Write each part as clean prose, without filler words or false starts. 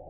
Hi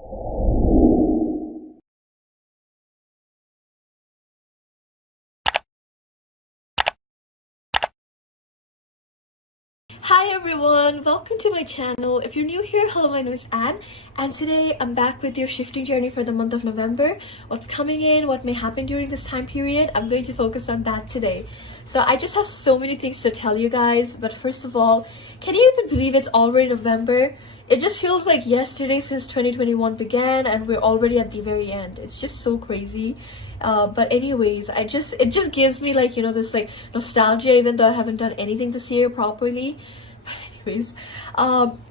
everyone, welcome to my channel. If you're new here, hello, my name is Anne, and today I'm back with your shifting journey for the month of November. What's coming in, what may happen during this time period, I'm going to focus on that today. So I just have so many things to tell you guys, but first of all, can you even believe it's already November? It just feels like yesterday since 2021 began and we're already at the very end. It's just so crazy. But anyways, it just gives me like, this like nostalgia, even though I haven't done anything this year properly. But anyways,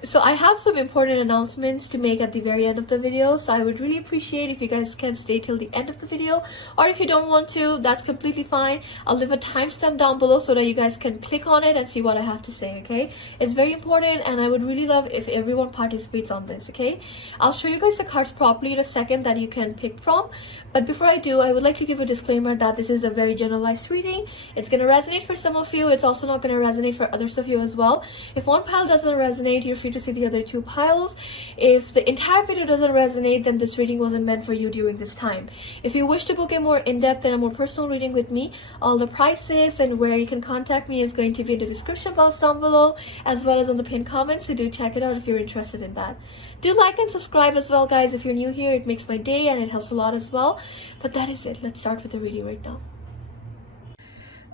so I have some important announcements to make at the very end of the video, so I would really appreciate if you guys can stay till the end of the video, or if you don't want to, that's completely fine. I'll leave a timestamp down below so that you guys can click on it and see what I have to say. Okay, it's very important and I would really love if everyone participates on this. Okay, I'll show you guys the cards properly in a second that you can pick from, but before I do, I would like to give a disclaimer that this is a very generalized reading. It's going to resonate for some of you, it's also not going to resonate for others of you as well. If one pile doesn't resonate, you're free to see the other two piles. If the entire video doesn't resonate, then this reading wasn't meant for you during this time. If you wish to book a more in-depth and a more personal reading with me, all the prices and where you can contact me is going to be in the description box down below, as well as on the pinned comment, so do check it out if you're interested in that. Do like and subscribe as well, guys. If you're new here, it makes my day and it helps a lot as well. But that is it. Let's start with the reading right now.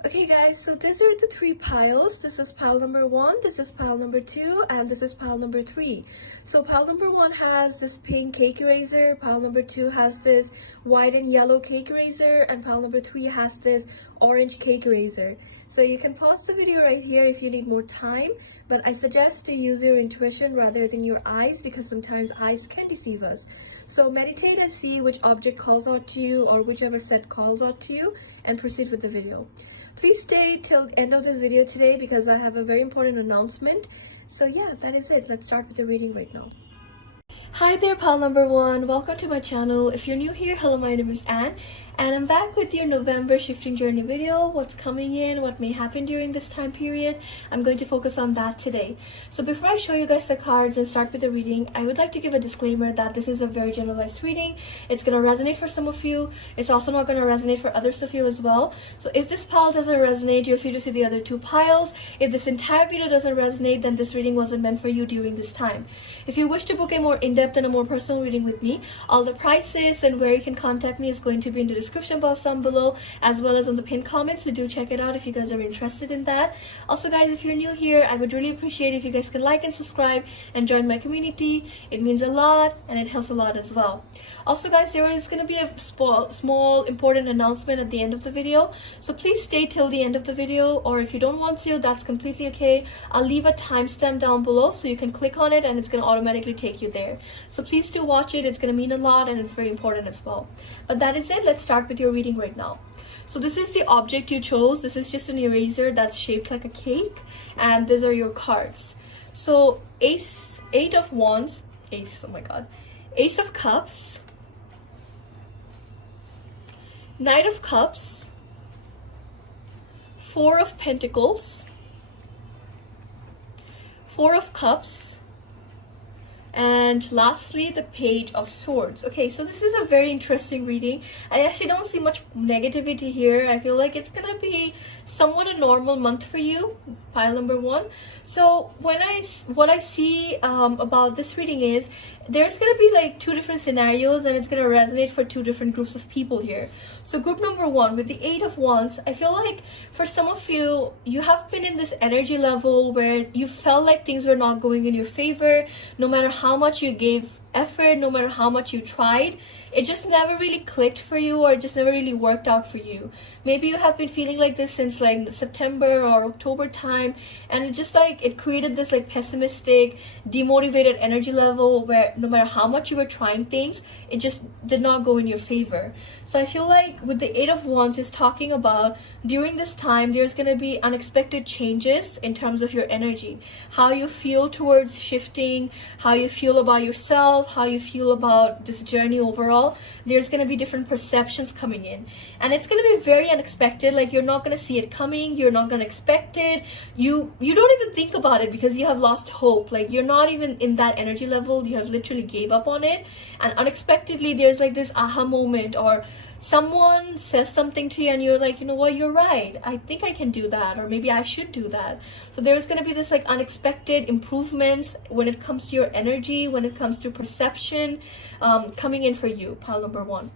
Okay guys, so these are the three piles. This is pile number 1, this is pile number 2, and this is pile number 3. So pile number 1 has this pink cake eraser, pile number 2 has this white and yellow cake eraser, and pile number 3 has this orange cake eraser. So you can pause the video right here if you need more time, but I suggest to use your intuition rather than your eyes, because sometimes eyes can deceive us. So meditate and see which object calls out to you, or whichever set calls out to you, and proceed with the video. Please stay till the end of this video today because I have a very important announcement. So yeah, that is it. Let's start with the reading right now. Hi there, pile number 1. Welcome to my channel. If you're new here, hello, my name is Anne, and I'm back with your November shifting journey video. What's coming in, what may happen during this time period, I'm going to focus on that today. So before I show you guys the cards and start with the reading, I would like to give a disclaimer that this is a very generalized reading. It's going to resonate for some of you. It's also not going to resonate for others of you as well. So if this pile doesn't resonate, you're free to see the other two piles. If this entire video doesn't resonate, then this reading wasn't meant for you during this time. If you wish to book a more in-depth and a more personal reading with me, all the prices and where you can contact me is going to be in the description box down below, as well as on the pinned comment, so do check it out if you guys are interested in that. Also guys, if you're new here, I would really appreciate if you guys can like and subscribe and join my community. It means a lot and it helps a lot as well. Also guys, there is going to be a small important announcement at the end of the video, so please stay till the end of the video, or if you don't want to, that's completely okay. I'll leave a timestamp down below so you can click on it and it's going to automatically take you there. So please do watch it. It's going to mean a lot and it's very important as well. But that is it. Let's start with your reading right now. So this is the object you chose. This is just an eraser that's shaped like a cake, and these are your cards. So eight of wands, ace, oh my god, ace of cups, knight of cups, 4 of pentacles, 4 of cups, and lastly the page of swords. Okay, so this is a very interesting reading. I actually don't see much negativity here. I feel like it's gonna be somewhat a normal month for you, pile number 1. So what I see about this reading is there's gonna be like 2 different scenarios, and it's gonna resonate for 2 different groups of people here. So group number 1 with the 8 of wands, I feel like for some of you, you have been in this energy level where you felt like things were not going in your favor. No matter how much you gave effort, no matter how much you tried, it just never really clicked for you, or it just never really worked out for you. Maybe you have been feeling like this since like September or October time, and it just like it created this like pessimistic, demotivated energy level where no matter how much you were trying things, it just did not go in your favor. So I feel like with the 8 of wands is talking about during this time there's going to be unexpected changes in terms of your energy, how you feel towards shifting, how you feel about yourself, how you feel about this journey overall. There's going to be different perceptions coming in, and it's going to be very unexpected. Like, you're not going to see it coming, you're not going to expect it, you don't even think about it because you have lost hope. Like, you're not even in that energy level, you have literally gave up on it, and unexpectedly there's like this aha moment, or someone says something to you and you're like, you know what, you're right, I think I can do that, or maybe I should do that. So there's going to be this like unexpected improvements when it comes to your energy, when it comes to perception, coming in for you, pile number one.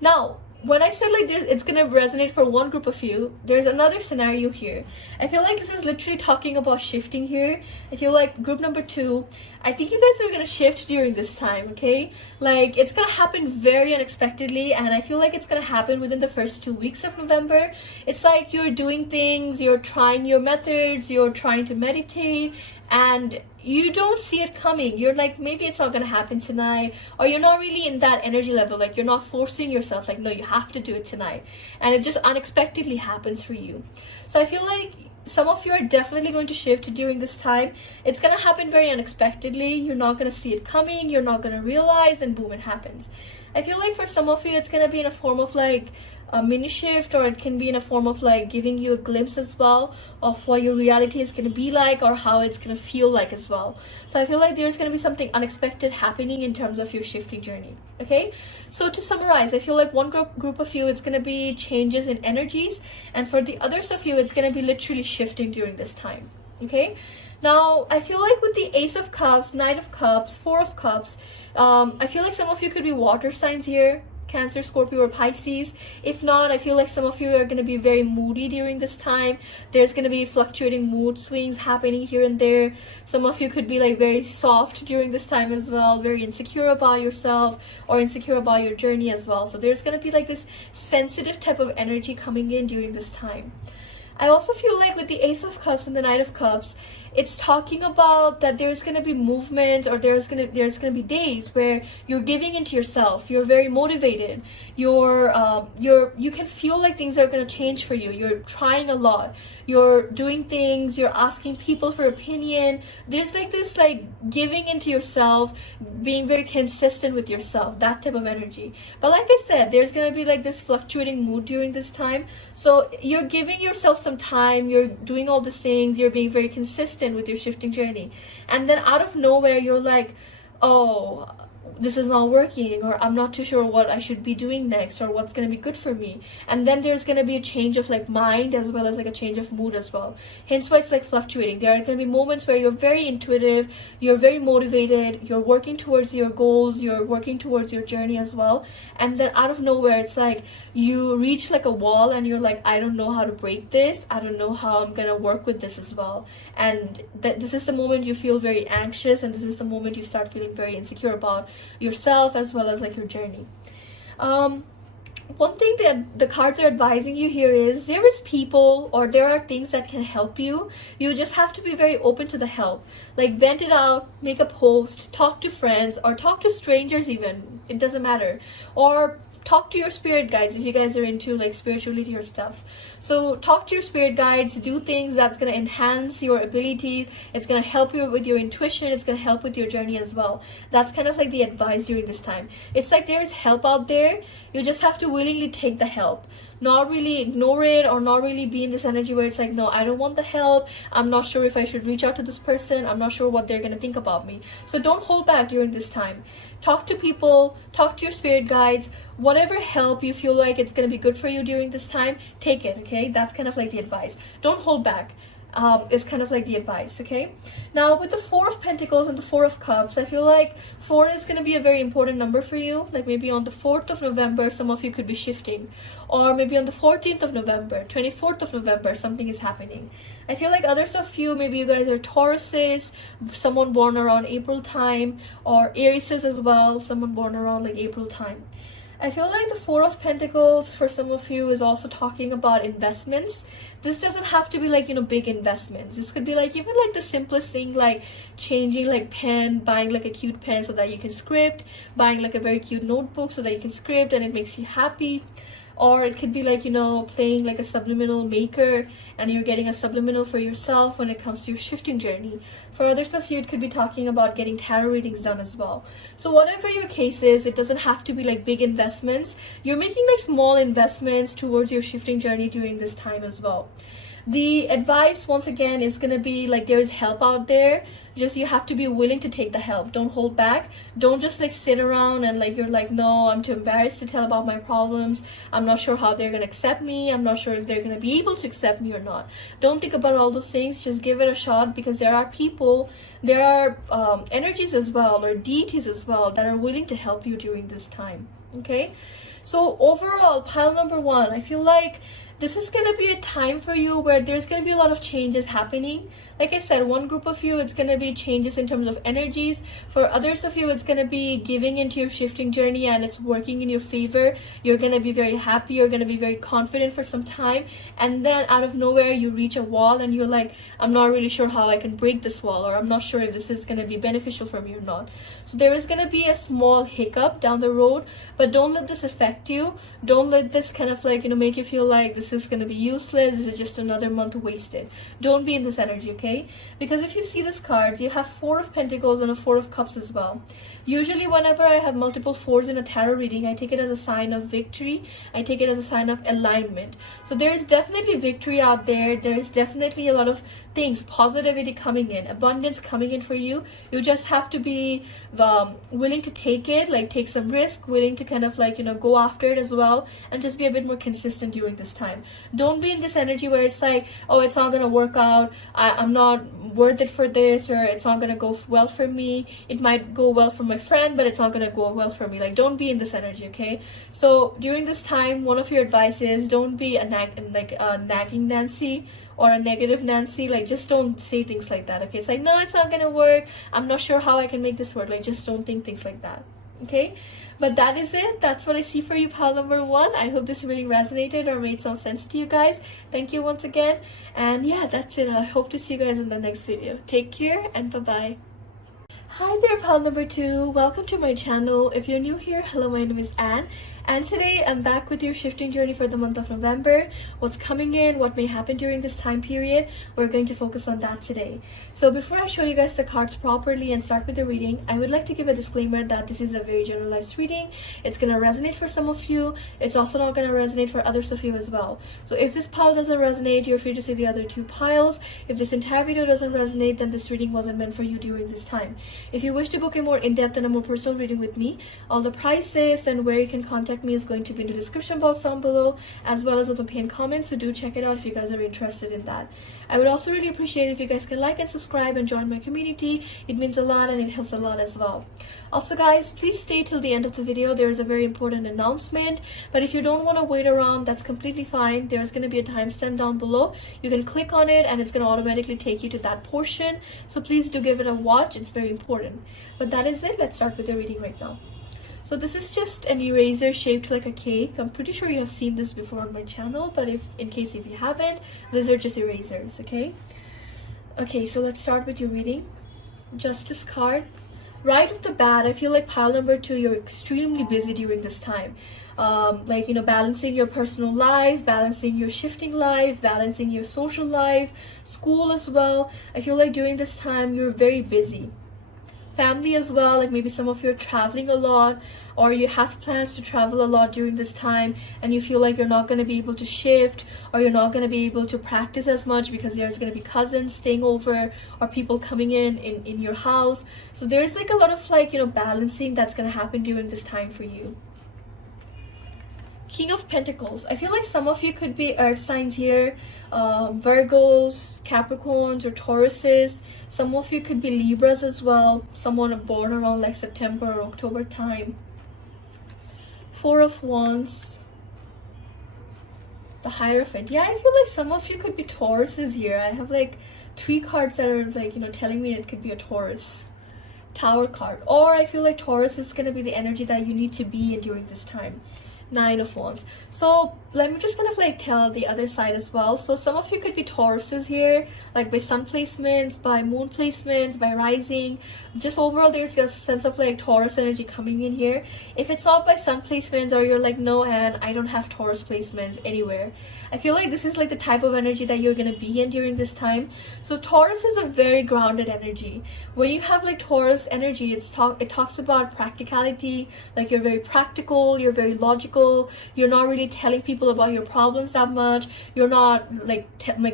Now, when I said like it's gonna resonate for one group of you, there's another scenario here. I feel like this is literally talking about shifting here. I feel like group number two, I think you guys are gonna shift during this time, okay? Like, it's gonna happen very unexpectedly, and I feel like it's gonna happen within the first 2 weeks of November. It's like you're doing things, you're trying your methods, you're trying to meditate, and you don't see it coming. You're like, maybe it's not gonna happen tonight, or you're not really in that energy level. Like, you're not forcing yourself, like, no, you have to do it tonight, and it just unexpectedly happens for you. So I feel like some of you are definitely going to shift during this time. It's gonna happen very unexpectedly. You're not gonna see it coming, you're not gonna realize, and boom, it happens. I feel like for some of you it's gonna be in a form of like a mini shift, or it can be in a form of like giving you a glimpse as well of what your reality is going to be like, or how it's going to feel like as well. So I feel like there's going to be something unexpected happening in terms of your shifting journey. Okay, so to summarize, I feel like one group of you, it's going to be changes in energies, and for the others of you, it's going to be literally shifting during this time. Okay, now I feel like with the Ace of Cups, Knight of Cups, Four of Cups, I feel like some of you could be water signs here, Cancer, Scorpio, or Pisces. If not, I feel like some of you are going to be very moody during this time. There's going to be fluctuating mood swings happening here and there. Some of you could be like very soft during this time as well, very insecure about yourself, or insecure about your journey as well. So there's going to be like this sensitive type of energy coming in during this time. I also feel like with the Ace of Cups and the Knight of Cups, it's talking about that there's going to be movement, or there's going to be days where you're giving into yourself, you're very motivated, you can feel like things are going to change for you, you're trying a lot, you're doing things, you're asking people for opinion. There's like this like giving into yourself, being very consistent with yourself, that type of energy. But like I said, there's going to be like this fluctuating mood during this time. So you're giving yourself some time, you're doing all these things, you're being very consistent with your shifting journey, and then out of nowhere you're like, oh, this is not working, or I'm not too sure what I should be doing next, or what's going to be good for me. And then there's going to be a change of like mind, as well as like a change of mood as well. Hence why it's like fluctuating. There are going to be moments where you're very intuitive, you're very motivated, you're working towards your goals, you're working towards your journey as well, and then out of nowhere it's like you reach like a wall, and you're like, I don't know how to break this, I don't know how I'm gonna work with this as well. And this is the moment you feel very anxious, and this is the moment you start feeling very insecure about yourself as well as like your journey. One thing that the cards are advising you here is there is people, or there are things that can help you. You just have to be very open to the help. Like, vent it out, make a post, talk to friends, or talk to strangers even. It doesn't matter. Or talk to your spirit guides if you guys are into like spirituality or stuff. So talk to your spirit guides, do things that's going to enhance your ability, it's going to help you with your intuition, it's going to help with your journey as well. That's kind of like the advice during this time. It's like there's help out there, you just have to willingly take the help, not really ignore it, or not really be in this energy where it's like, no, I don't want the help, I'm not sure if I should reach out to this person, I'm not sure what they're going to think about me. So don't hold back during this time. Talk to people, talk to your spirit guides, whatever help you feel like it's going to be good for you during this time, take it, okay? That's kind of like the advice. Don't hold back. Is kind of like the advice, okay? Now with the Four of Pentacles and the Four of Cups, I feel like 4 is going to be a very important number for you. Like maybe on the 4th of November, some of you could be shifting, or maybe on the 14th of November, 24th of November, something is happening. I feel like others of you, maybe you guys are Tauruses, someone born around April time, or Arieses as well, someone born around like April time. I feel like the Four of Pentacles for some of you is also talking about investments. This doesn't have to be like, big investments. This could be like even like the simplest thing, like changing like pen, buying like a cute pen so that you can script, buying like a very cute notebook so that you can script and it makes you happy. or it could be like, you know, playing like a subliminal maker and you're getting a subliminal for yourself when it comes to your shifting journey. For others of you, it could be talking about getting tarot readings done as well. So whatever your case is, it doesn't have to be like big investments. You're making like small investments towards your shifting journey during this time as well. The advice once again is going to be like, there is help out there, just you have to be willing to take the help. Don't hold back. Don't just like sit around and like you're like, no, I'm too embarrassed to tell about my problems, I'm not sure how they're going to accept me, I'm not sure if they're going to be able to accept me or not. Don't think about all those things. Just give it a shot, because there are people, there are energies as well, or deities as well, that are willing to help you during this time. Okay, so overall, pile number one, I feel like this is going to be a time for you where there's going to be a lot of changes happening. Like I said, one group of you, it's going to be changes in terms of energies. For others of you, it's going to be giving into your shifting journey and it's working in your favor. You're going to be very happy. You're going to be very confident for some time. And then out of nowhere, you reach a wall and you're like, I'm not really sure how I can break this wall, or I'm not sure if this is going to be beneficial for me or not. So there is going to be a small hiccup down the road, but don't let this affect you. Don't let this kind of like, you know, make you feel like this is going to be useless. This is just another month wasted. Don't be in this energy, okay? Because if you see these cards, you have 4 of Pentacles and a 4 of Cups as well. Usually whenever I have multiple 4s in a tarot reading, I take it as a sign of victory. I take it as a sign of alignment. So there is definitely victory out there. There is definitely a lot of things, positivity coming in, abundance coming in for you. You just have to be willing to take it, like take some risk, willing to kind of like, you know, go after it as well, and just be a bit more consistent during this time. Don't be in this energy where it's like, oh, it's not gonna work out, I'm not worth it for this, or it's not gonna go well for me. It might go well for my friend, but it's not gonna go well for me. Like, don't be in this energy, okay? So during this time, one of your advice is don't be a nagging Nancy or a negative Nancy. Like, just don't say things like that, okay? It's like, no, it's not gonna work, I'm not sure how I can make this work. Like, just don't think things like that, okay? But that is it. That's what I see for you, pile number one. I hope this really resonated or made some sense to you guys. Thank you once again. And yeah, that's it. I hope to see you guys in the next video. Take care and bye-bye. Hi there, pile number two. Welcome to my channel. If you're new here, hello, my name is Anne. And today I'm back with your shifting journey for the month of November. What's coming in, what may happen during this time period, we're going to focus on that today. So before I show you guys the cards properly and start with the reading, I would like to give a disclaimer that this is a very generalized reading. It's going to resonate for some of you. It's also not going to resonate for others of you as well. So if this pile doesn't resonate, you're free to see the other 2 piles. If this entire video doesn't resonate, then this reading wasn't meant for you during this time. If you wish to book a more in-depth and a more personal reading with me, all the prices and where you can contact me is going to be in the description box down below, as well as on the pinned comments, so do check it out if you guys are interested in that. I would also really appreciate if you guys can like and subscribe and join my community. It means a lot and it helps a lot as well. Also guys, please stay till the end of the video. There is a very important announcement, but if you don't want to wait around, that's completely fine. There's going to be a timestamp down below. You can click on it and it's going to automatically take you to that portion, so please do give it a watch. It's very important. But that is it. Let's start with the reading right now. So this is just an eraser shaped like a cake. I'm pretty sure you have seen this before on my channel, but in case you haven't, these are just erasers, okay? Okay, so let's start with your reading. Justice card. Right off the bat, I feel like pile number 2, you're extremely busy during this time. Like, you know, balancing your personal life, balancing your shifting life, balancing your social life, school as well. I feel like during this time, you're very busy. Family as well, like maybe some of you are traveling a lot, or you have plans to travel a lot during this time and you feel like you're not going to be able to shift, or you're not going to be able to practice as much because there's going to be cousins staying over or people coming in your house. So there's like a lot of like, you know, balancing that's going to happen during this time for you. King of Pentacles. I feel like some of you could be earth signs here, Virgos, Capricorns, or Tauruses. Some of you could be Libras as well, someone born around like September or October time. 4 of Wands, the Hierophant. Yeah, I feel like some of you could be Tauruses here. I have like 3 cards that are like, you know, telling me it could be a Taurus. Tower card. Or I feel like Taurus is going to be the energy that you need to be in during this time. Nine of Wands. So let me just kind of like tell the other side as well. So some of you could be Tauruses here, like by sun placements, by moon placements, by rising. Just overall there's a sense of like Taurus energy coming in here. If it's not by sun placements, or you're like, no, and I don't have Taurus placements anywhere, I feel like this is like the type of energy that you're going to be in during this time. So Taurus is a very grounded energy. When you have like Taurus energy, it talks about practicality, like you're very practical, you're very logical, you're not really telling people about your problems that much, you're not like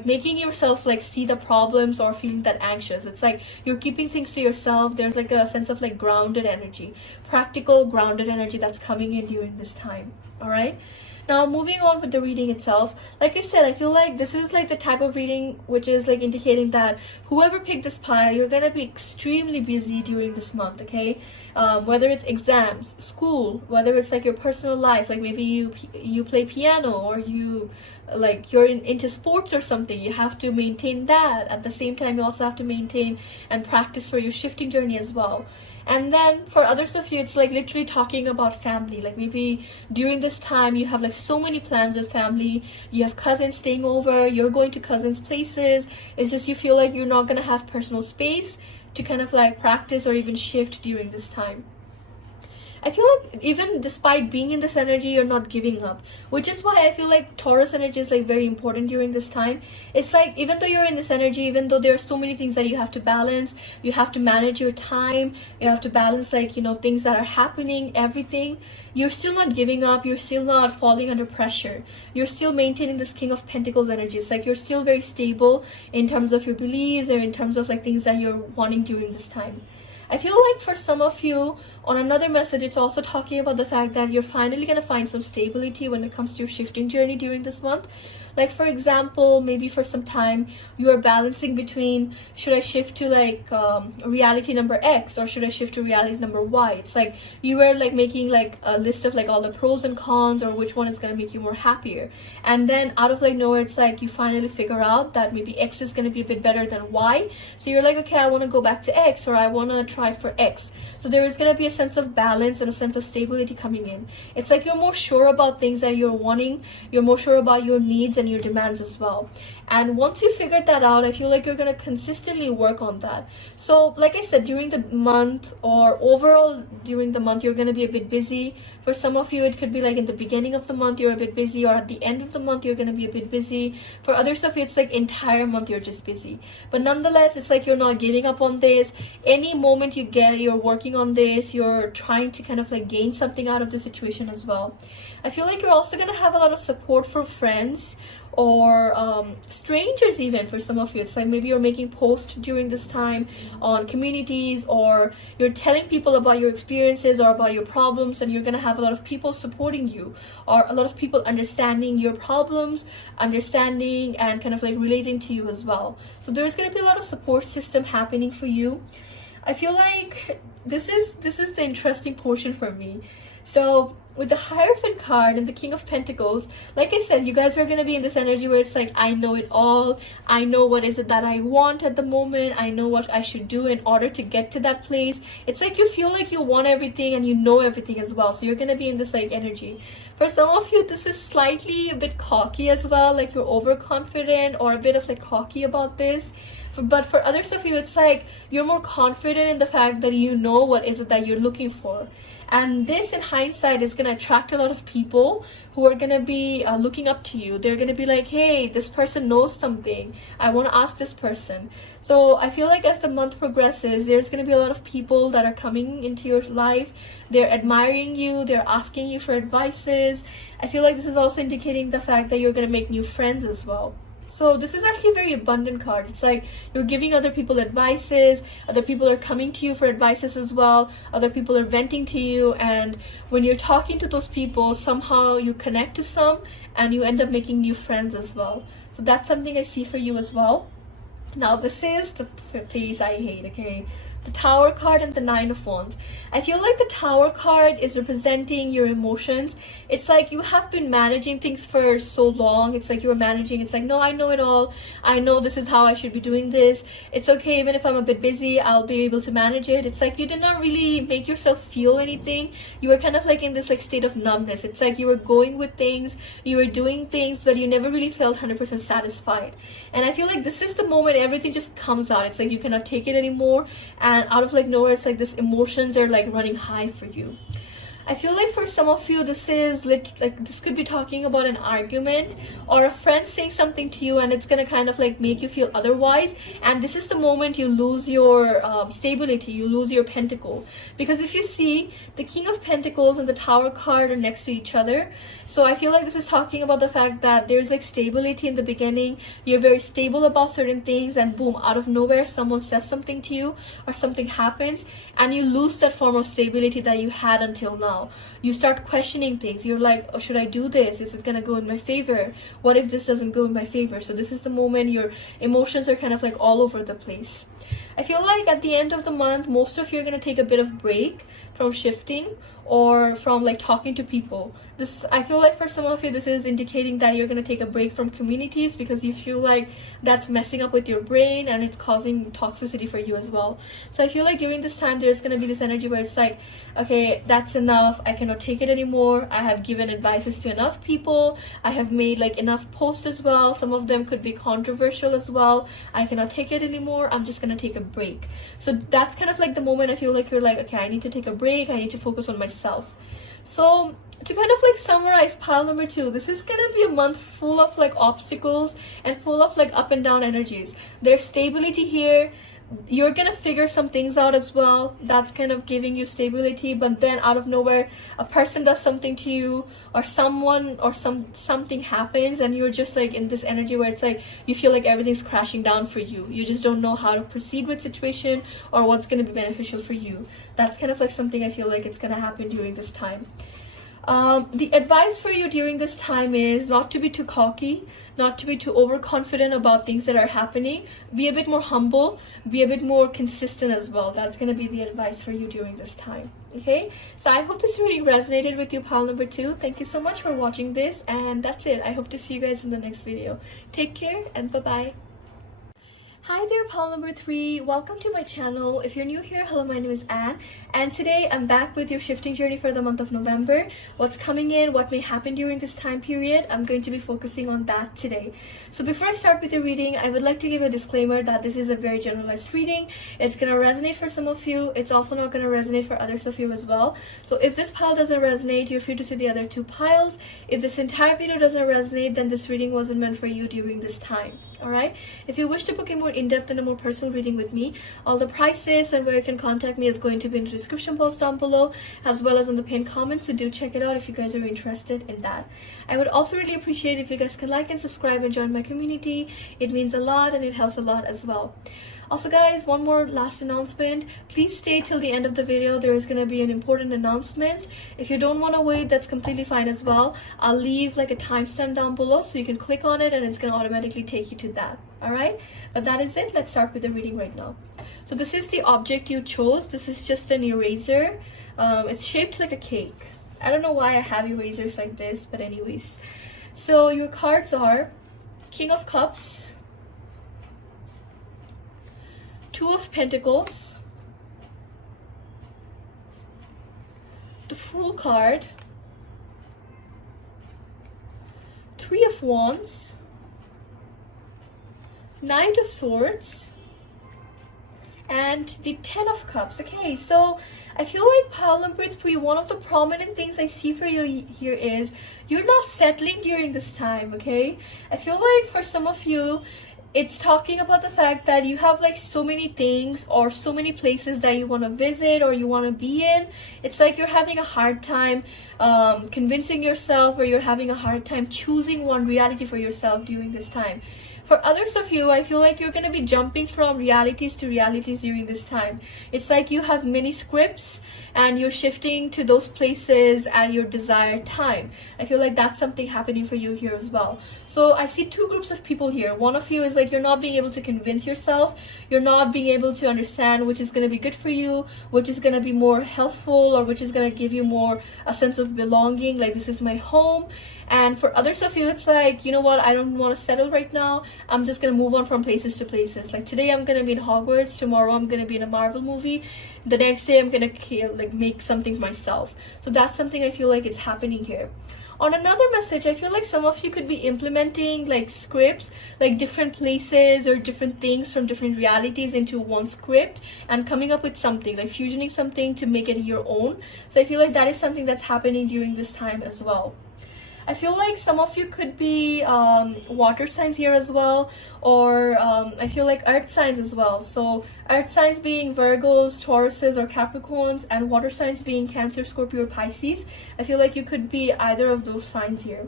making yourself like see the problems or feeling that anxious. It's like you're keeping things to yourself. There's like a sense of like grounded energy, practical grounded energy that's coming in during this time. All right, now moving on with the reading itself, like I said, I feel like this is like the type of reading which is like indicating that whoever picked this pile, you're gonna be extremely busy during this month, okay? Whether it's exams, school, whether it's like your personal life, like maybe you play piano, or you're into sports or something, you have to maintain that. At the same time, you also have to maintain and practice for your shifting journey as well. And then for others of you, it's like literally talking about family. Like maybe during this time you have like so many plans with family, you have cousins staying over, you're going to cousins' places. It's just you feel like you're not gonna have personal space to kind of like practice or even shift during this time. I feel like even despite being in this energy, you're not giving up, which is why I feel like Taurus energy is like very important during this time. It's like even though you're in this energy, even though there are so many things that you have to balance, you have to manage your time, you have to balance like, things that are happening, everything, you're still not giving up, you're still not falling under pressure, you're still maintaining this King of Pentacles energy. It's like you're still very stable in terms of your beliefs, or in terms of like things that you're wanting during this time. I feel like for some of you, on another message, it's also talking about the fact that you're finally going to find some stability when it comes to your shifting journey during this month. Like for example, maybe for some time you are balancing between, should I shift to like reality number X, or should I shift to reality number Y? It's like you were like making like a list of like all the pros and cons, or which one is going to make you more happier. And then out of like nowhere, it's like you finally figure out that maybe X is going to be a bit better than Y. So you're like, okay, I want to go back to X, or I want to try for X. So there is going to be a sense of balance and a sense of stability coming in. It's like you're more sure about things that you're wanting, you're more sure about your needs and your demands as well. And once you figure that out, I feel like you're going to consistently work on that. So like I said, during the month, or overall during the month, you're going to be a bit busy. For some of you, it could be like in the beginning of the month you're a bit busy, or at the end of the month you're going to be a bit busy. For others of you, it's like entire month you're just busy. But nonetheless, it's like you're not giving up on this. Any moment you get, you're working on this, you're trying to kind of like gain something out of the situation as well. I feel like you're also going to have a lot of support from friends, or strangers even. For some of you, it's like maybe you're making posts during this time on communities, or you're telling people about your experiences or about your problems, and you're going to have a lot of people supporting you, or a lot of people understanding your problems, understanding and kind of like relating to you as well. So there's going to be a lot of support system happening for you. I feel like this is the interesting portion for me. So with the Hierophant card and the King of Pentacles, like I said, you guys are going to be in this energy where it's like, I know it all. I know what is it that I want at the moment. I know what I should do in order to get to that place. It's like you feel like you want everything and you know everything as well. So you're going to be in this like energy. For some of you, this is slightly a bit cocky as well. Like you're overconfident, or a bit of like cocky about this. But for others of you, it's like you're more confident in the fact that you know what is it that you're looking for. And this, in hindsight, is going to attract a lot of people who are going to be looking up to you. They're going to be like, hey, this person knows something. I want to ask this person. So I feel like as the month progresses, there's going to be a lot of people that are coming into your life. They're admiring you. They're asking you for advices. I feel like this is also indicating the fact that you're going to make new friends as well. So this is actually a very abundant card. It's like you're giving other people advices, other people are coming to you for advices as well, other people are venting to you, and when you're talking to those people, somehow you connect to some and you end up making new friends as well. So that's something I see for you as well. Now this is the place I hate, okay? the Tower card and the Nine of Wands. I feel like the Tower card is representing your emotions. It's like you have been managing things for so long. It's like you were managing. It's like, no, I know it all. I know this is how I should be doing this. It's okay, even if I'm a bit busy, I'll be able to manage it. It's like you did not really make yourself feel anything. You were kind of like in this like state of numbness. It's like you were going with things, you were doing things, but you never really felt 100% satisfied. And I feel like this is the moment everything just comes out. It's like you cannot take it anymore, and out of like nowhere, it's like this emotions are like running high for you. I feel like for some of you, this is like this could be talking about an argument or a friend saying something to you, and it's gonna kind of like make you feel otherwise. And this is the moment you lose your stability, you lose your pentacle. Because if you see, the King of Pentacles and the Tower card are next to each other. So I feel like this is talking about the fact that there's like stability in the beginning. You're very stable about certain things, and boom, out of nowhere, someone says something to you or something happens, and you lose that form of stability that you had until now. You start questioning things. You're like, oh, should I do this? Is it gonna go in my favor? What if this doesn't go in my favor? So this is the moment your emotions are kind of like all over the place. I feel like at the end of the month, most of you are gonna take a bit of break from shifting or from like talking to people. This, I feel like for some of you, this is indicating that you're going to take a break from communities because you feel like that's messing up with your brain and it's causing toxicity for you as well. So I feel like during this time, there's going to be this energy where it's like, okay, that's enough. I cannot take it anymore. I have given advices to enough people. I have made like enough posts as well. Some of them could be controversial as well. I cannot take it anymore. I'm just going to take a break. So that's kind of like the moment I feel like you're like, okay, I need to take a break. I need to focus on myself. So to kind of like summarize pile number 2, this is gonna be a month full of like obstacles and full of like up and down energies. There's stability here. You're gonna figure some things out as well. That's kind of giving you stability, but then out of nowhere, a person does something to you, or someone or something happens, and you're just like in this energy where it's like you feel like everything's crashing down for you. You just don't know how to proceed with situation or what's gonna be beneficial for you. That's kind of like something I feel like it's gonna happen during this time. The advice for you during this time is not to be too cocky, not to be too overconfident about things that are happening. Be a bit more humble, be a bit more consistent as well. That's going to be the advice for you during this time. Okay, so I hope this reading resonated with you, pile number 2. Thank you so much for watching this, and that's it. I hope to see you guys in the next video. Take care and bye-bye. Hi there, pile number 3. Welcome to my channel. If you're new here, hello, my name is Anne, and today I'm back with your shifting journey for the month of November. What's coming in, what may happen during this time period, I'm going to be focusing on that today. So before I start with the reading, I would like to give a disclaimer that this is a very generalized reading. It's going to resonate for some of you. It's also not going to resonate for others of you as well. So if this pile doesn't resonate, you're free to see the other 2 piles. If this entire video doesn't resonate, then this reading wasn't meant for you during this time. Alright, if you wish to book a more in-depth and a more personal reading with me, all the prices and where you can contact me is going to be in the description box down below, as well as on the pinned comment, so do check it out if you guys are interested in that. I would also really appreciate if you guys can like and subscribe and join my community. It means a lot and it helps a lot as well. Also guys, one more last announcement. Please stay till the end of the video. There is going to be an important announcement. If you don't want to wait, that's completely fine as well. I'll leave like a timestamp down below so you can click on it and it's going to automatically take you to that. Alright, but that is it. Let's start with the reading right now. So this is the object you chose. This is just an eraser. It's shaped like a cake. I don't know why I have erasers like this, but anyways. So your cards are King of Cups, 2 of Pentacles, the Fool card, 3 of Wands, Knight of Swords, and the 10 of Cups. Okay, so I feel like pile number 3, one of the prominent things I see for you here is you're not settling during this time, okay? I feel like for some of you, it's talking about the fact that you have like so many things or so many places that you want to visit or you want to be in. It's like you're having a hard time convincing yourself, or you're having a hard time choosing one reality for yourself during this time. For others of you, I feel like you're going to be jumping from realities to realities during this time. It's like you have many scripts and you're shifting to those places at your desired time. I feel like that's something happening for you here as well. So I see two groups of people here. One of you is like you're not being able to convince yourself, you're not being able to understand which is going to be good for you, which is going to be more helpful, or which is going to give you more a sense of belonging, like this is my home. And for others of you, it's like, you know what, I don't want to settle right now, I'm just going to move on from places to places. Like today I'm going to be in Hogwarts, tomorrow I'm going to be in a Marvel movie, the next day I'm going to like make something myself. So that's something I feel like it's happening here. On another message, I feel like some of you could be implementing like scripts, like different places or different things from different realities into one script and coming up with something, like fusioning something to make it your own. So I feel like that is something that's happening during this time as well. I feel like some of you could be water signs here as well, or I feel like earth signs as well. So earth signs being Virgos, Tauruses, or Capricorns, and water signs being Cancer, Scorpio, or Pisces. I feel like you could be either of those signs here.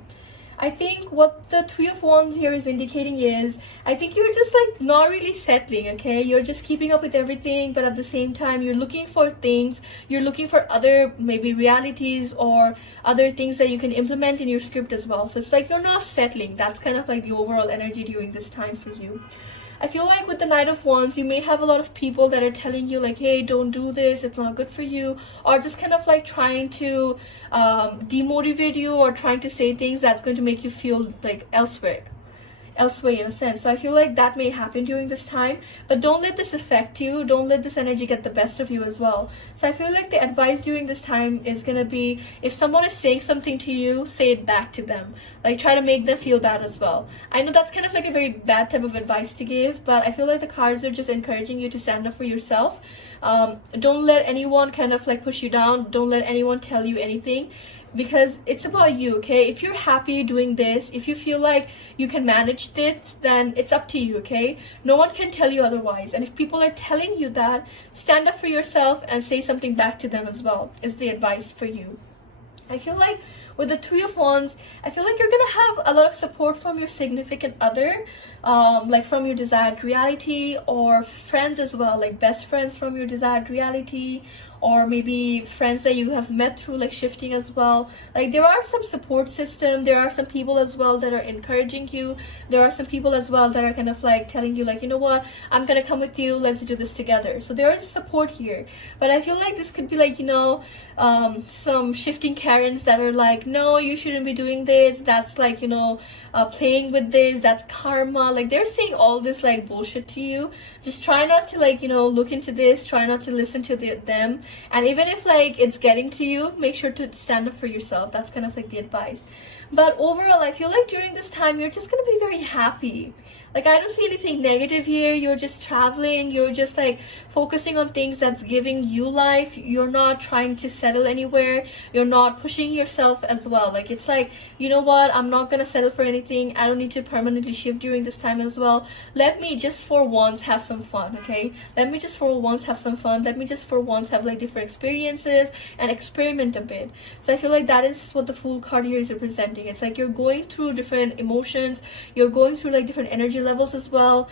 I think what the Three of Wands here is indicating is, I think you're just like not really settling, okay? You're just keeping up with everything, but at the same time, you're looking for things, you're looking for other maybe realities or other things that you can implement in your script as well. So it's like you're not settling. That's kind of like the overall energy during this time for you. I feel like with the Knight of Wands, you may have a lot of people that are telling you like, hey, don't do this, it's not good for you, or just kind of like trying to demotivate you or trying to say things that's going to make you feel like elsewhere in a sense. So I feel like that may happen during this time, but don't let this affect you, don't let this energy get the best of you as well. So I feel like the advice during this time is gonna be, if someone is saying something to you, say it back to them, like try to make them feel bad as well. I know that's kind of like a very bad type of advice to give, but I feel like the cards are just encouraging you to stand up for yourself. Don't let anyone kind of like push you down, don't let anyone tell you anything, because it's about you, okay? If you're happy doing this, if you feel like you can manage this, then it's up to you, okay? No one can tell you otherwise. And if people are telling you that, stand up for yourself and say something back to them as well, is the advice for you. I feel like with the Three of Wands, I feel like you're gonna have a lot of support from your significant other, like from your desired reality, or friends as well, like best friends from your desired reality, or maybe friends that you have met through like shifting as well. Like there are some support system, there are some people as well that are encouraging you, there are some people as well that are kind of like telling you like, you know what, I'm gonna come with you, let's do this together. So there is support here, but I feel like this could be like, you know, some shifting Karens that are like, no, you shouldn't be doing this, that's like, you know, playing with this, that's karma. Like they're saying all this like bullshit to you. Just try not to like, you know, look into this, try not to listen to them. And even if like it's getting to you, make sure to stand up for yourself. That's kind of like the advice. But overall, I feel like during this time you're just gonna be very happy. Like I don't see anything negative here. You're just traveling, you're just like focusing on things that's giving you life. You're not trying to settle anywhere, you're not pushing yourself as well. Like it's like, you know what, I'm not gonna settle for anything, I don't need to permanently shift during this time as well. Let me just for once have some fun, okay? Let me just for once have some fun, let me just for once have like different experiences and experiment a bit. So I feel like that is what the Fool card here is representing. It's like you're going through different emotions, you're going through like different energy levels as well.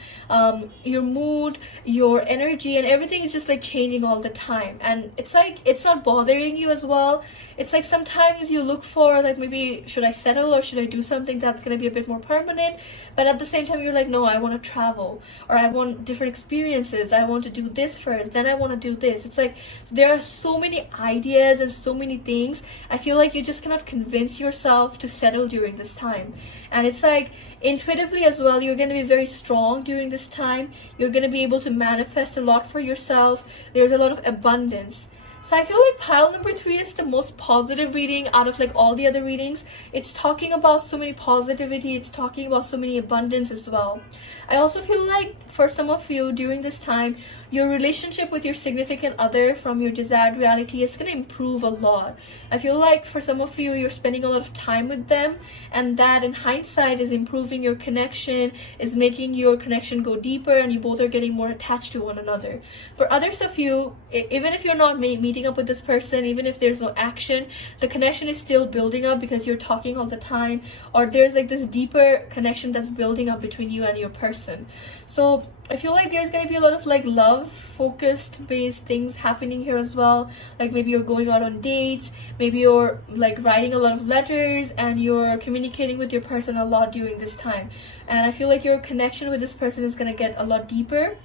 Your mood, your energy, and everything is just like changing all the time, and it's like it's not bothering you as well. It's like sometimes you look for like, maybe should I settle or should I do something that's going to be a bit more permanent, but at the same time you're like, no, I want to travel, or I want different experiences, I want to do this first, then I want to do this. It's like there are so many ideas and so many things. I feel like you just cannot convince yourself to settle during this time, and it's like intuitively as well, you're going to be very strong during this time. You're going to be able to manifest a lot for yourself. There's a lot of abundance. So I feel like pile number 3 is the most positive reading out of like all the other readings. It's talking about so many positivity, it's talking about so many abundance as well. I also feel like for some of you during this time, your relationship with your significant other from your desired reality is going to improve a lot. I feel like for some of you, you're spending a lot of time with them, and that in hindsight is improving your connection, is making your connection go deeper, and you both are getting more attached to one another. For others of you, even if you're not meeting meeting up with this person, even if there's no action, the connection is still building up because you're talking all the time, or there's like this deeper connection that's building up between you and your person. So I feel like there's going to be a lot of like love focused based things happening here as well. Like maybe you're going out on dates, maybe you're like writing a lot of letters, and you're communicating with your person a lot during this time. And I feel like your connection with this person is going to get a lot deeper.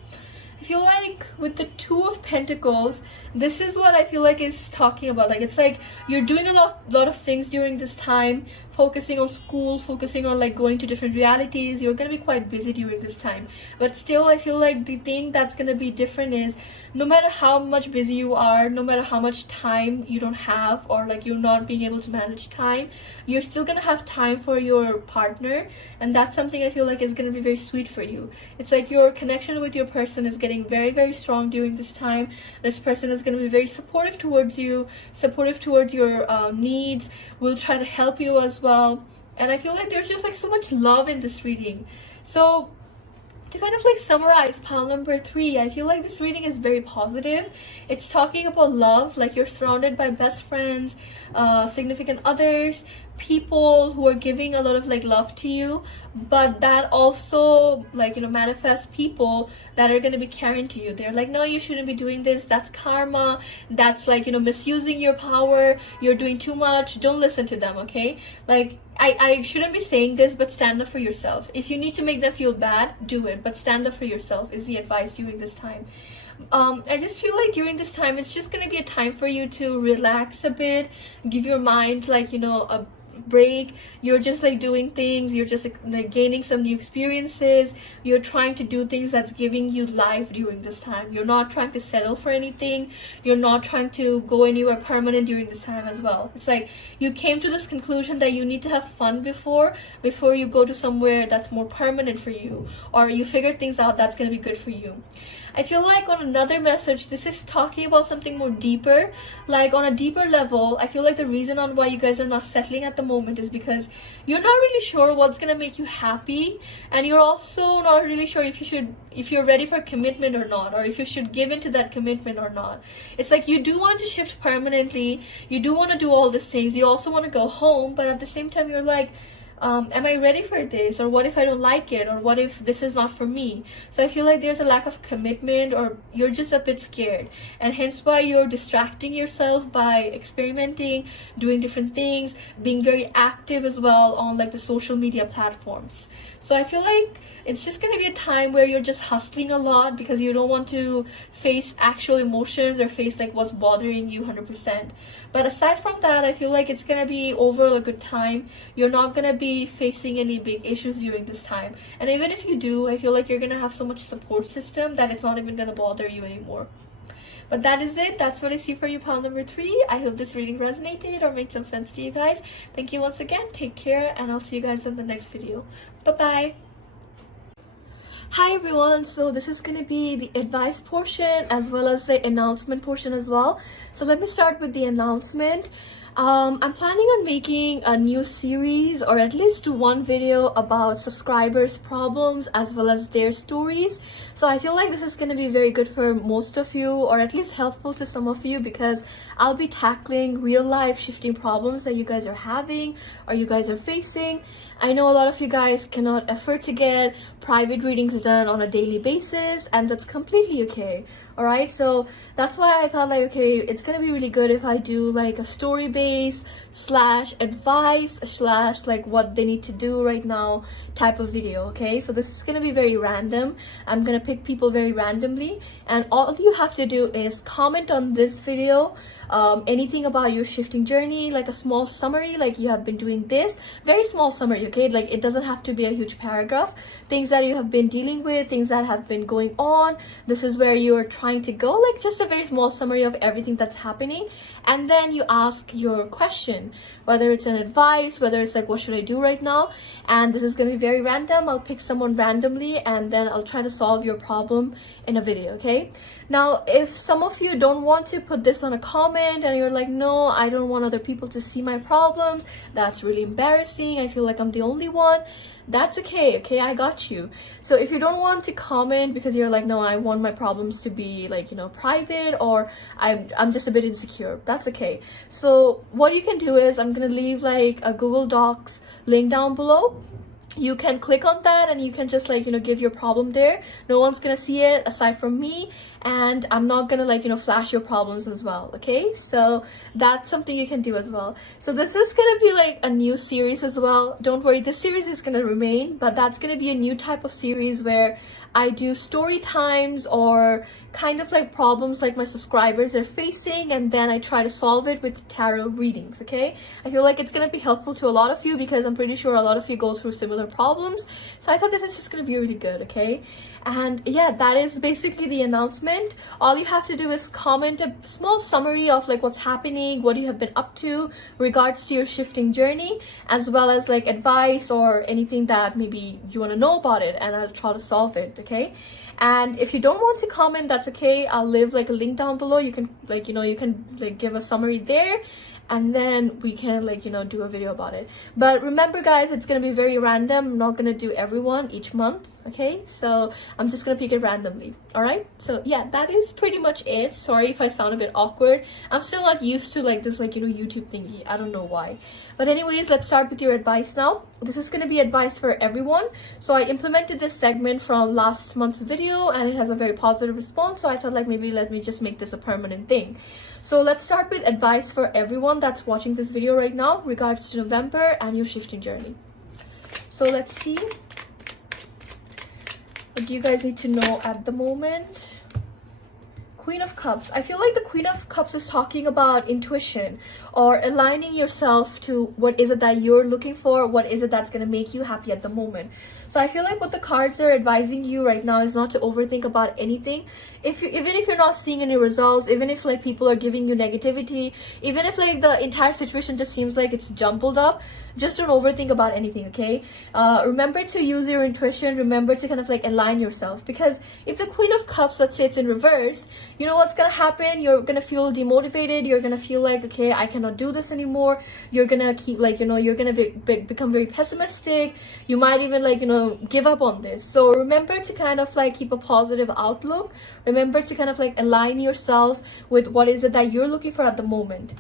I feel like with the Two of Pentacles, this is what I feel like is talking about. Like it's like you're doing a lot of things during this time, focusing on school, focusing on like going to different realities. You're going to be quite busy during this time. But still, I feel like the thing that's going to be different is no matter how much busy you are, no matter how much time you don't have, or like you're not being able to manage time, you're still going to have time for your partner. And that's something I feel like is going to be very sweet for you. It's like your connection with your person is getting very, very strong during this time. This person is going to be very supportive towards you, supportive towards your needs, will try to help you as well. And I feel like there's just like so much love in this reading. So to kind of like summarize pile number 3, I feel like this reading is very positive. It's talking about love, like you're surrounded by best friends, significant others, people who are giving a lot of like love to you, but that also like, you know, manifests people that are going to be caring to you. They're like, no, you shouldn't be doing this, that's karma, that's like, you know, misusing your power, you're doing too much, don't listen to them. Okay, like I shouldn't be saying this, but stand up for yourself. If you need to make them feel bad, do it, but stand up for yourself is the advice during this time. I just feel like during this time it's just going to be a time for you to relax a bit, give your mind like, you know, a break. You're just like doing things, you're just like gaining some new experiences, you're trying to do things that's giving you life during this time. You're not trying to settle for anything, you're not trying to go anywhere permanent during this time as well. It's like you came to this conclusion that you need to have fun before you go to somewhere that's more permanent for you, or you figure things out that's going to be good for you. I feel like on another message, this is talking about something more deeper, like on a deeper level. I feel like the reason on why you guys are not settling at the moment is because you're not really sure what's gonna make you happy, and you're also not really sure if you're ready for commitment or not, or if you should give into that commitment or not. It's like you do want to shift permanently, you do want to do all these things, you also want to go home, but at the same time you're like, am I ready for this, or what if I don't like it, or what if this is not for me? So I feel like there's a lack of commitment, or you're just a bit scared, and hence why you're distracting yourself by experimenting, doing different things, being very active as well on like the social media platforms. So I feel like it's just going to be a time where you're just hustling a lot because you don't want to face actual emotions or face like what's bothering you 100%. But aside from that, I feel like it's going to be overall a good time. You're not going to be facing any big issues during this time. And even if you do, I feel like you're going to have so much support system that it's not even going to bother you anymore. But that is it. That's what I see for you, pile number 3. I hope this reading resonated or made some sense to you guys. Thank you once again. Take care, and I'll see you guys in the next video. Bye-bye. Hi everyone, so this is going to be the advice portion as well as the announcement portion as well. So let me start with the announcement. I'm planning on making a new series, or at least one video about subscribers' problems as well as their stories. So I feel like this is going to be very good for most of you, or at least helpful to some of you, because I'll be tackling real life shifting problems that you guys are having or you guys are facing. I know a lot of you guys cannot afford to get private readings done on a daily basis, and that's completely okay. Alright, so that's why I thought like, okay, it's gonna be really good if I do like a story base / advice / like what they need to do right now type of video. Okay, so this is gonna be very random. I'm gonna pick people very randomly, and all you have to do is comment on this video anything about your shifting journey, like a small summary, like you have been doing this, very small summary. Okay, like it doesn't have to be a huge paragraph. Things that you have been dealing with, things that have been going on, this is where you are trying to go, like just a very small summary of everything that's happening. And then you ask your question, whether it's an advice, whether it's like what should I do right now. And this is going to be very random. I'll pick someone randomly, and then I'll try to solve your problem in a video. Okay, Now, if some of you don't want to put this on a comment and you're like, no, I don't want other people to see my problems, that's really embarrassing, I feel like I'm the only one, that's okay. Okay, I got you. So if you don't want to comment because you're like, no, I want my problems to be like, you know, private, or I'm just a bit insecure, that's okay. So what you can do is, I'm gonna leave like a Google Docs link down below. You can click on that and you can just like, you know, give your problem there. No one's gonna see it aside from me, and I'm not gonna like, you know, flash your problems as well. Okay, so that's something you can do as well. So this is gonna be like a new series as well. Don't worry, this series is gonna remain, but that's gonna be a new type of series where I do story times or kind of like problems like my subscribers are facing, and then I try to solve it with tarot readings. Okay, I feel like it's gonna be helpful to a lot of you because I'm pretty sure a lot of you go through similar problems. So I thought this is just gonna be really good. Okay, and yeah, that is basically the announcement. All you have to do is comment a small summary of like what's happening, what you have been up to regards to your shifting journey, as well as like advice or anything that maybe you want to know about it, and I'll try to solve it. Okay, and if you don't want to comment, that's okay. I'll leave like a link down below. You can like, you know, you can like give a summary there, and then we can like, you know, do a video about it. But remember guys, it's gonna be very random. I'm not gonna do everyone each month. Okay, so I'm just gonna pick it randomly. All right, so yeah, that is pretty much it. Sorry if I sound a bit awkward. I'm still not used to like this like, you know, YouTube thingy. I don't know why. But anyways, let's start with your advice now. This is gonna be advice for everyone. So I implemented this segment from last month's video and it has a very positive response, so I thought like maybe let me just make this a permanent thing. So let's start with advice for everyone that's watching this video right now regards to November and your shifting journey. So let's see, what do you guys need to know at the moment? Queen of Cups. I feel like the Queen of Cups is talking about intuition or aligning yourself to what is it that you're looking for, what is it that's going to make you happy at the moment. So I feel like what the cards are advising you right now is not to overthink about anything. Even if you're not seeing any results, even if like people are giving you negativity, even if like the entire situation just seems like it's jumbled up, just don't overthink about anything. Okay, remember to use your intuition. Remember to kind of like align yourself, because if the Queen of Cups, let's say it's in reverse, you know what's gonna happen? You're gonna feel demotivated. You're gonna feel like, okay, I cannot do this anymore. You're gonna keep like, you know, you're gonna become very pessimistic. You might even like, you know, give up on this. So remember to kind of like keep a positive outlook. Remember to kind of like align yourself with what is it that you're looking for at the moment.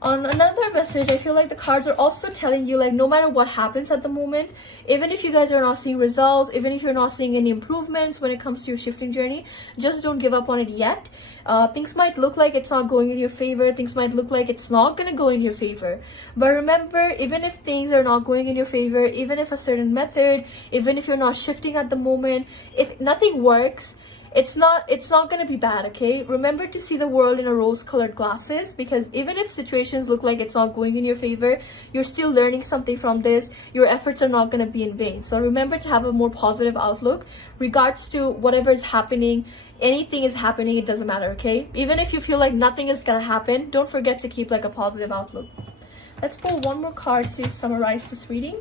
On another message, I feel like the cards are also telling you like no matter what happens at the moment, even if you guys are not seeing results, even if you're not seeing any improvements when it comes to your shifting journey, just don't give up on it yet. Things might look like it's not going in your favor. Things might look like it's not going to go in your favor. But remember, even if things are not going in your favor, even if a certain method, even if you're not shifting at the moment, if nothing works, it's not going to be bad. Okay, remember to see the world in a rose-colored glasses, because even if situations look like it's not going in your favor, you're still learning something from this. Your efforts are not going to be in vain. So remember to have a more positive outlook regards to whatever is happening. Anything is happening, it doesn't matter. Okay, even if you feel like nothing is going to happen, don't forget to keep like a positive outlook. Let's pull one more card to summarize this reading.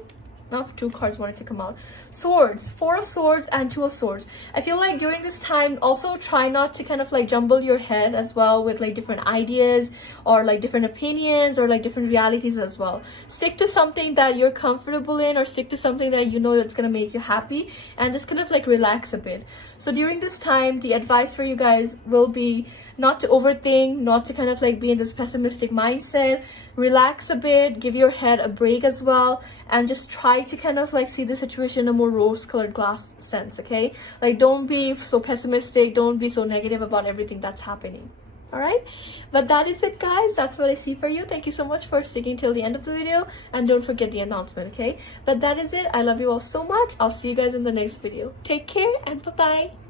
No, two cards wanted to come out. Swords, 4 of Swords and 2 of Swords. I feel like during this time, also try not to kind of like jumble your head as well with like different ideas or like different opinions or like different realities as well. Stick to something that you're comfortable in, or stick to something that you know it's gonna make you happy, and just kind of like relax a bit. So during this time, the advice for you guys will be not to overthink, not to kind of like be in this pessimistic mindset. Relax a bit, give your head a break as well, and just try to kind of like see the situation in a more rose-colored glass sense. Okay, like don't be so pessimistic, don't be so negative about everything that's happening. All right, but that is it guys, that's what I see for you. Thank you so much for sticking till the end of the video, and don't forget the announcement. Okay, but that is it. I love you all so much. I'll see you guys in the next video. Take care and bye bye.